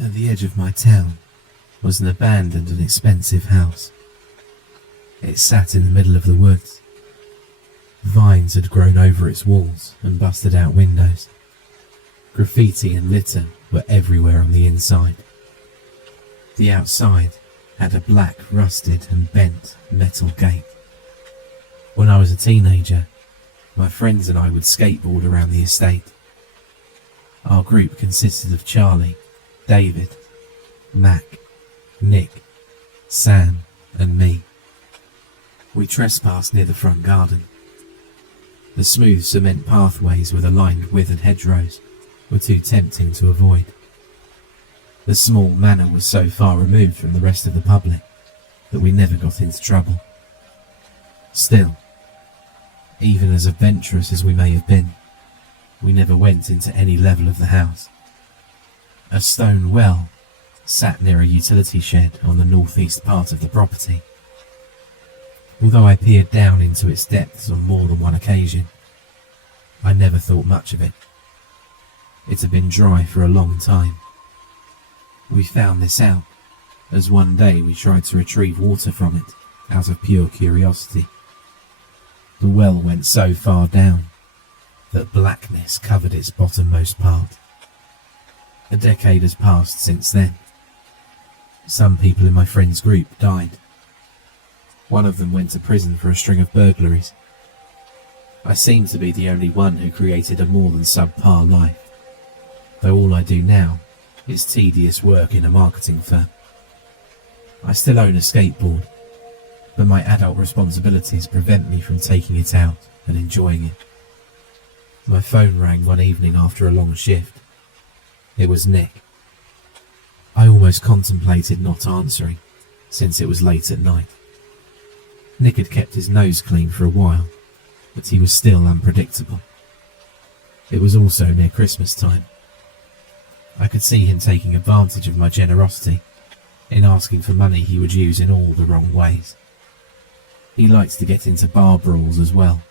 At the edge of my town was an abandoned and expensive house. It sat in the middle of the woods. Vines had grown over its walls and busted out windows. Graffiti and litter were everywhere on the inside. The outside had a black, rusted and bent metal gate. When I was a teenager, my friends and I would skateboard around the estate. Our group consisted of Charlie, David, Mac, Nick, Sam and me. We trespassed near the front garden. The smooth cement pathways with aligned withered hedgerows were too tempting to avoid. The small manor was so far removed from the rest of the public that we never got into trouble. Still, even as adventurous as we may have been, we never went into any level of the house. A stone well sat near a utility shed on the northeast part of the property. Although I peered down into its depths on more than one occasion, I never thought much of it. It had been dry for a long time. We found this out as one day we tried to retrieve water from it out of pure curiosity. The well went so far down that blackness covered its bottommost part. A decade has passed since then. Some people in my friend's group died. One of them went to prison for a string of burglaries. I seem to be the only one who created a more than subpar life, though all I do now is tedious work in a marketing firm. I still own a skateboard, but my adult responsibilities prevent me from taking it out and enjoying it. My phone rang one evening after a long shift. It was Nick. I almost contemplated not answering, since it was late at night. Nick had kept his nose clean for a while, but he was still unpredictable. It was also near Christmas time. I could see him taking advantage of my generosity in asking for money he would use in all the wrong ways. He liked to get into bar brawls as well,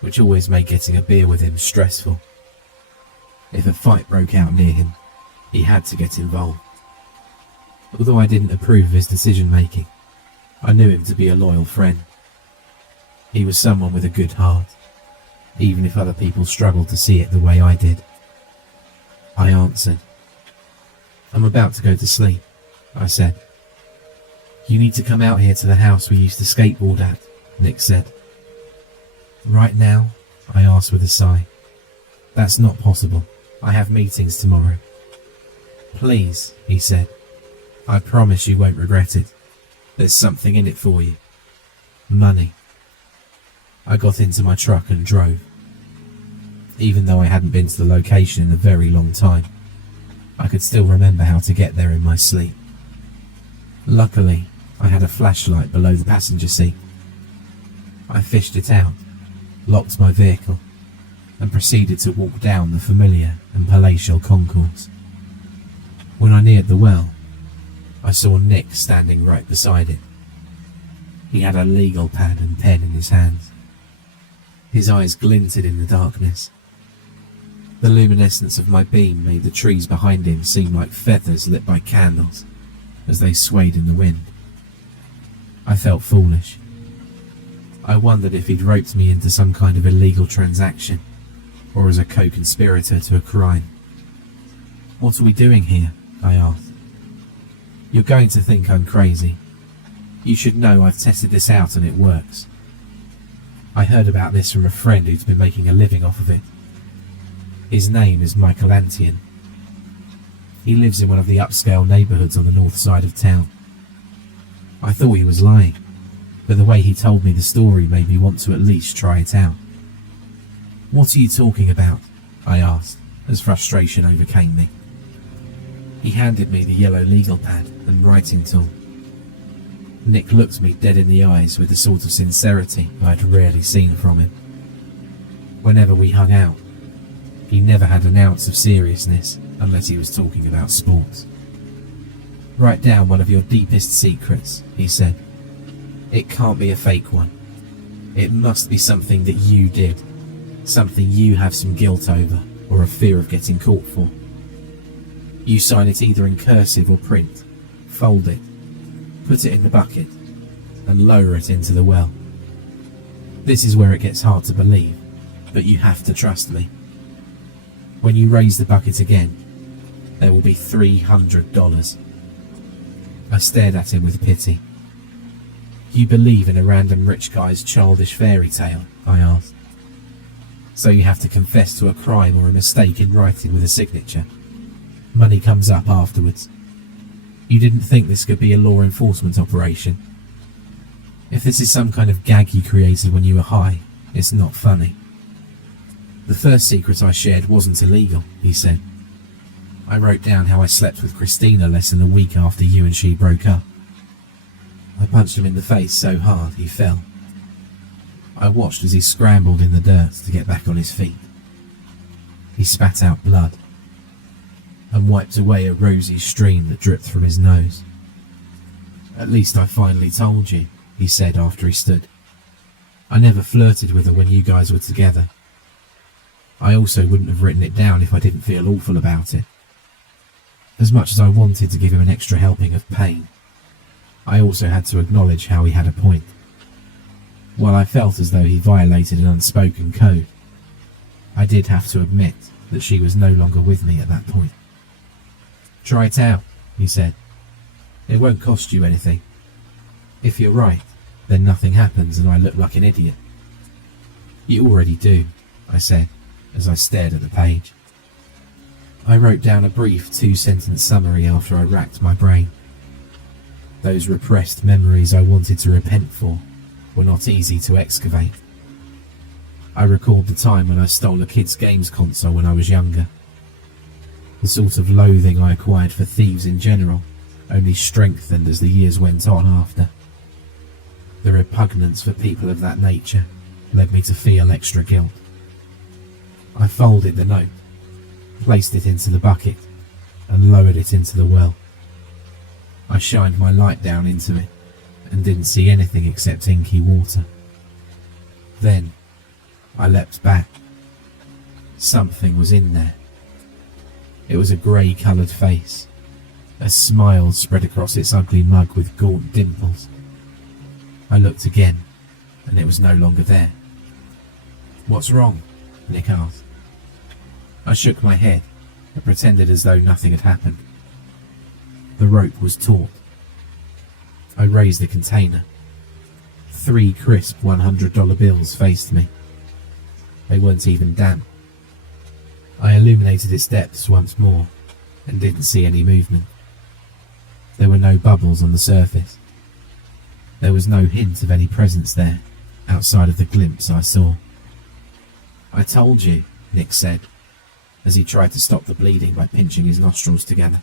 which always made getting a beer with him stressful. If a fight broke out near him, he had to get involved. Although I didn't approve of his decision-making, I knew him to be a loyal friend. He was someone with a good heart, even if other people struggled to see it the way I did. I answered. "I'm about to go to sleep," I said. "You need to come out here to the house we used to skateboard at," Nick said. "Right now?" I asked with a sigh. "That's not possible. I have meetings tomorrow." "Please," he said. "I promise you won't regret it. There's something in it for you. Money." I got into my truck and drove. Even though I hadn't been to the location in a very long time, I could still remember how to get there in my sleep. Luckily, I had a flashlight below the passenger seat. I fished it out, locked my vehicle, and proceeded to walk down the familiar and palatial concourse. When I neared the well, I saw Nick standing right beside it. He had a legal pad and pen in his hands. His eyes glinted in the darkness. The luminescence of my beam made the trees behind him seem like feathers lit by candles as they swayed in the wind. I felt foolish. I wondered if he'd roped me into some kind of illegal transaction, or as a co-conspirator to a crime. "What are we doing here?" I asked. "You're going to think I'm crazy. You should know I've tested this out and it works. I heard about this from a friend who's been making a living off of it. His name is Michael Antian. He lives in one of the upscale neighbourhoods on the north side of town." I thought he was lying, but the way he told me the story made me want to at least try it out. "What are you talking about?" I asked, as frustration overcame me. He handed me the yellow legal pad and writing tool. Nick looked me dead in the eyes with the sort of sincerity I'd rarely seen from him. Whenever we hung out, he never had an ounce of seriousness unless he was talking about sports. "Write down one of your deepest secrets," he said. "It can't be a fake one. It must be something that you did, something you have some guilt over or a fear of getting caught for." You sign it either in cursive or print, fold it, put it in the bucket, and lower it into the well. This is where it gets hard to believe, but you have to trust me. When you raise the bucket again, there will be $300. I stared at him with pity. You believe in a random rich guy's childish fairy tale? I asked. So you have to confess to a crime or a mistake in writing with a signature. Money comes up afterwards. You didn't think this could be a law enforcement operation. If this is some kind of gag you created when you were high, it's not funny. The first secret I shared wasn't illegal, he said. I wrote down how I slept with Christina less than a week after you and she broke up. I punched him in the face so hard he fell. I watched as he scrambled in the dirt to get back on his feet. He spat out blood and wiped away a rosy stream that dripped from his nose. At least I finally told you, he said after he stood. I never flirted with her when you guys were together. I also wouldn't have written it down if I didn't feel awful about it. As much as I wanted to give him an extra helping of pain, I also had to acknowledge how he had a point. While I felt as though he violated an unspoken code, I did have to admit that she was no longer with me at that point. Try it out, he said. It won't cost you anything. If you're right, then nothing happens and I look like an idiot. You already do, I said, as I stared at the page. I wrote down a brief 2-sentence summary after I racked my brain. Those repressed memories I wanted to repent for were not easy to excavate. I recalled the time when I stole a kid's games console when I was younger. The sort of loathing I acquired for thieves in general only strengthened as the years went on after. The repugnance for people of that nature led me to feel extra guilt. I folded the note, placed it into the bucket, and lowered it into the well. I shined my light down into it and didn't see anything except inky water. Then I leapt back. Something was in there. It was a grey-coloured face. A smile spread across its ugly mug with gaunt dimples. I looked again, and it was no longer there. What's wrong? Nick asked. I shook my head and pretended as though nothing had happened. The rope was taut. I raised the container. 3 crisp $100 bills faced me. They weren't even damp. I illuminated its depths once more and didn't see any movement. There were no bubbles on the surface. There was no hint of any presence there, outside of the glimpse I saw. I told you, Nick said, as he tried to stop the bleeding by pinching his nostrils together.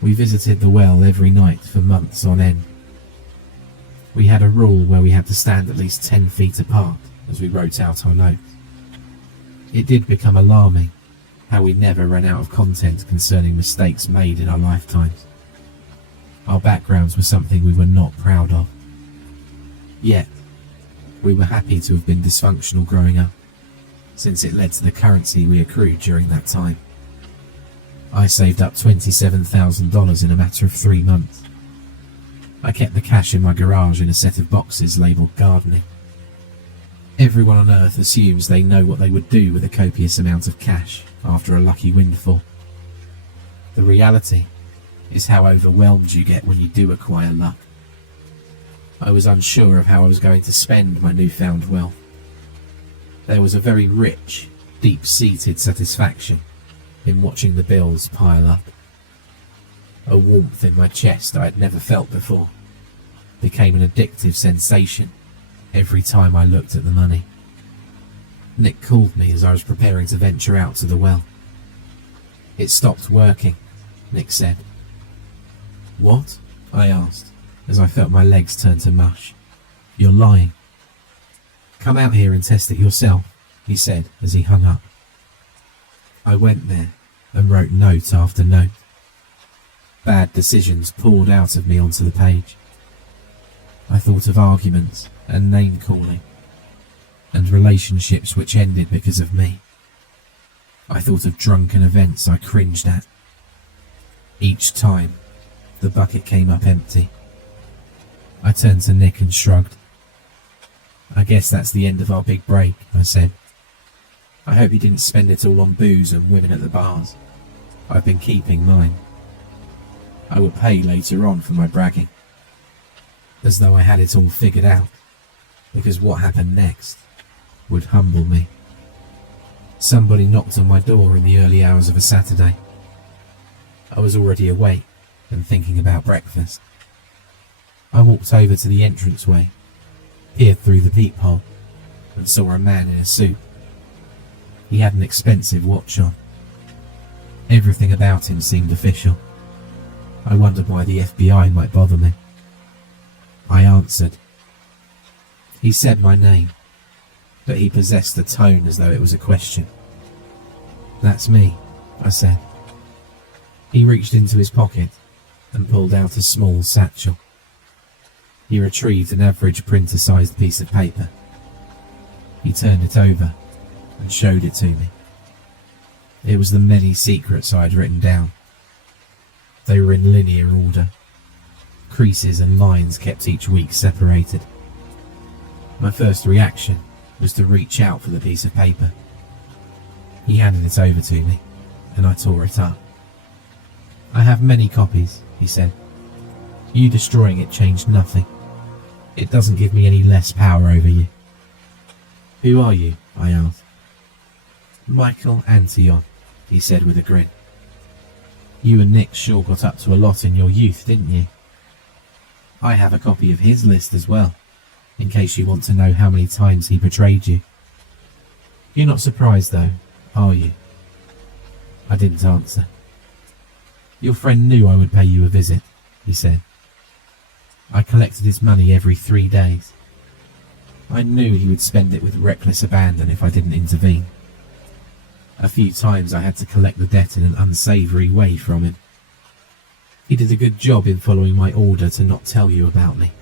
We visited the well every night for months on end. We had a rule where we had to stand at least 10 feet apart as we wrote out our notes. It did become alarming how we never ran out of content concerning mistakes made in our lifetimes. Our backgrounds were something we were not proud of. Yet, we were happy to have been dysfunctional growing up, since it led to the currency we accrued during that time. I saved up $27,000 in a matter of 3 months. I kept the cash in my garage in a set of boxes labelled gardening. Everyone on Earth assumes they know what they would do with a copious amount of cash after a lucky windfall. The reality is how overwhelmed you get when you do acquire luck. I was unsure of how I was going to spend my newfound wealth. There was a very rich, deep-seated satisfaction in watching the bills pile up. A warmth in my chest I had never felt before became an addictive sensation every time I looked at the money. Nick called me as I was preparing to venture out to the well. It stopped working, Nick said. What? I asked, as I felt my legs turn to mush. You're lying. Come out here and test it yourself, he said as he hung up. I went there and wrote note after note. Bad decisions poured out of me onto the page. I thought of arguments and name-calling, and relationships which ended because of me. I thought of drunken events I cringed at, Each time, the bucket came up empty. I turned to Nick and shrugged. "I guess that's the end of our big break," I said. "I hope you didn't spend it all on booze and women at the bars. I've been keeping mine. I will pay later on for my bragging." As though I had it all figured out, because what happened next would humble me. Somebody knocked on my door in the early hours of a Saturday. I was already awake and thinking about breakfast. I walked over to the entranceway, peered through the peephole, and saw a man in a suit. He had an expensive watch on. Everything about him seemed official. I wondered why the FBI might bother me. I answered. He said my name, but he possessed the tone as though it was a question. "That's me," I said. He reached into his pocket and pulled out a small satchel. He retrieved an average printer-sized piece of paper. He turned it over and showed it to me. It was the many secrets I had written down. They were in linear order. Creases and lines kept each week separated. My first reaction was to reach out for the piece of paper. He handed it over to me, and I tore it up. "I have many copies," he said. "You destroying it changed nothing. It doesn't give me any less power over you." "Who are you?" I asked. "Michael Antion," he said with a grin. "You and Nick sure got up to a lot in your youth, didn't you?" "I have a copy of his list as well, in case you want to know how many times he betrayed you." "You're not surprised though, are you?" I didn't answer. "Your friend knew I would pay you a visit," he said. "I collected his money every 3 days. I knew he would spend it with reckless abandon if I didn't intervene. A few times I had to collect the debt in an unsavoury way from him. He did a good job in following my order to not tell you about me.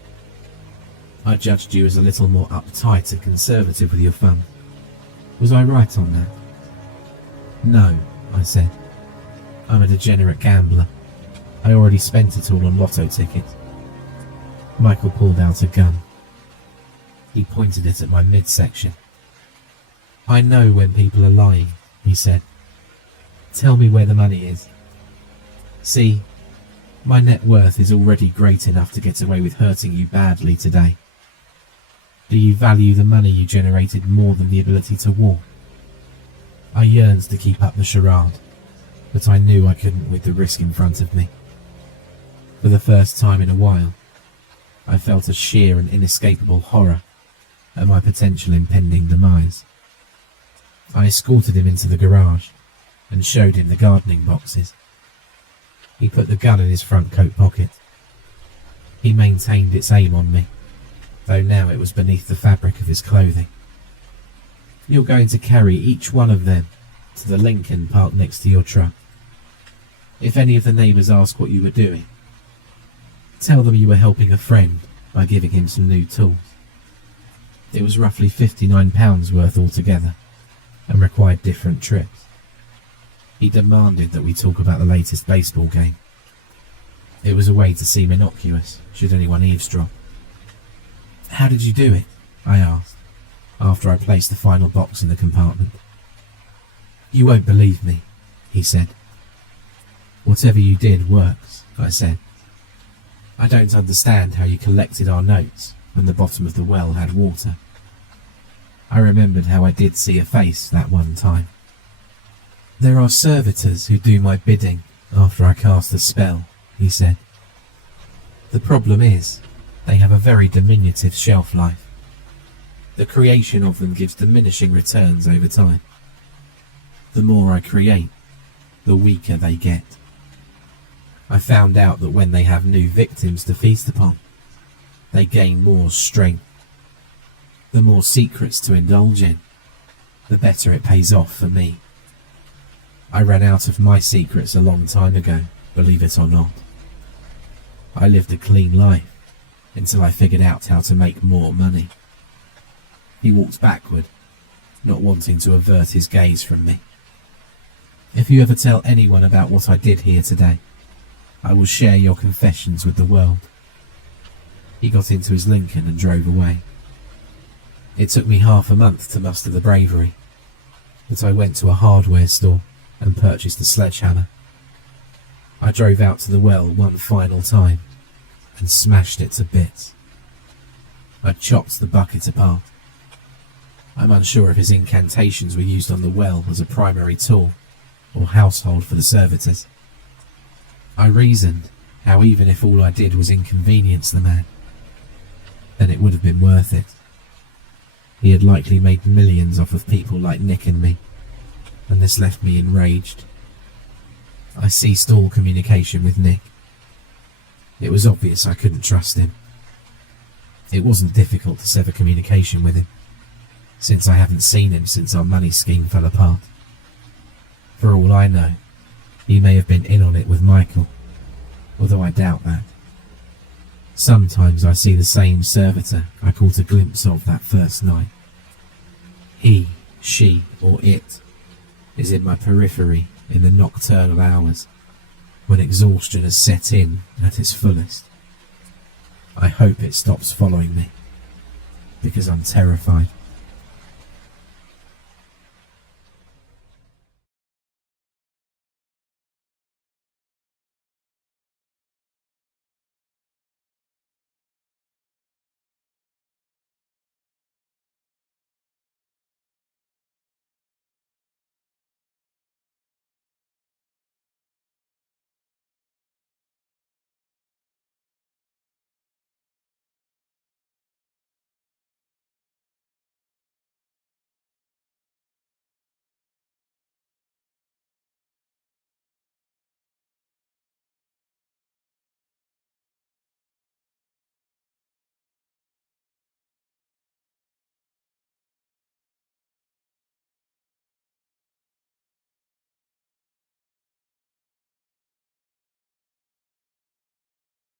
I judged you as a little more uptight and conservative with your funds. Was I right on that?" "No," I said. "I'm a degenerate gambler. I already spent it all on lotto tickets." Michael pulled out a gun. He pointed it at my midsection. "I know when people are lying," he said. "Tell me where the money is. See, my net worth is already great enough to get away with hurting you badly today. Do you value the money you generated more than the ability to walk?" I yearned to keep up the charade, but I knew I couldn't with the risk in front of me. For the first time in a while, I felt a sheer and inescapable horror at my potential impending demise. I escorted him into the garage and showed him the gardening boxes. He put the gun in his front coat pocket. He maintained its aim on me, though now it was beneath the fabric of his clothing. "You're going to carry each one of them to the Lincoln parked next to your truck. If any of the neighbours ask what you were doing, tell them you were helping a friend by giving him some new tools." It was roughly £59 worth altogether, and required different trips. He demanded that we talk about the latest baseball game. It was a way to seem innocuous, should anyone eavesdrop. "How did you do it?" I asked, after I placed the final box in the compartment. "You won't believe me," he said. "Whatever you did works," I said. "I don't understand how you collected our notes when the bottom of the well had water." I remembered how I did see a face that one time. "There are servitors who do my bidding after I cast a spell," he said. "The problem is, they have a very diminutive shelf life. The creation of them gives diminishing returns over time. The more I create, the weaker they get. I found out that when they have new victims to feast upon, they gain more strength. The more secrets to indulge in, the better it pays off for me. I ran out of my secrets a long time ago, believe it or not. I lived a clean life until I figured out how to make more money." He walked backward, not wanting to avert his gaze from me. "If you ever tell anyone about what I did here today, I will share your confessions with the world." He got into his Lincoln and drove away. It took me half a month to muster the bravery, but I went to a hardware store and purchased a sledgehammer. I drove out to the well one final time and smashed it to bits. I chopped the bucket apart. I'm unsure if his incantations were used on the well as a primary tool or household for the servitors. I reasoned how even if all I did was inconvenience the man, then it would have been worth it. He had likely made millions off of people like Nick and me, and this left me enraged. I ceased all communication with Nick. It was obvious I couldn't trust him. It wasn't difficult to sever communication with him, since I haven't seen him since our money scheme fell apart. For all I know, he may have been in on it with Michael, although I doubt that. Sometimes I see the same servitor I caught a glimpse of that first night. He, she, or it is in my periphery in the nocturnal hours, when exhaustion has set in at its fullest. I hope it stops following me, because I'm terrified.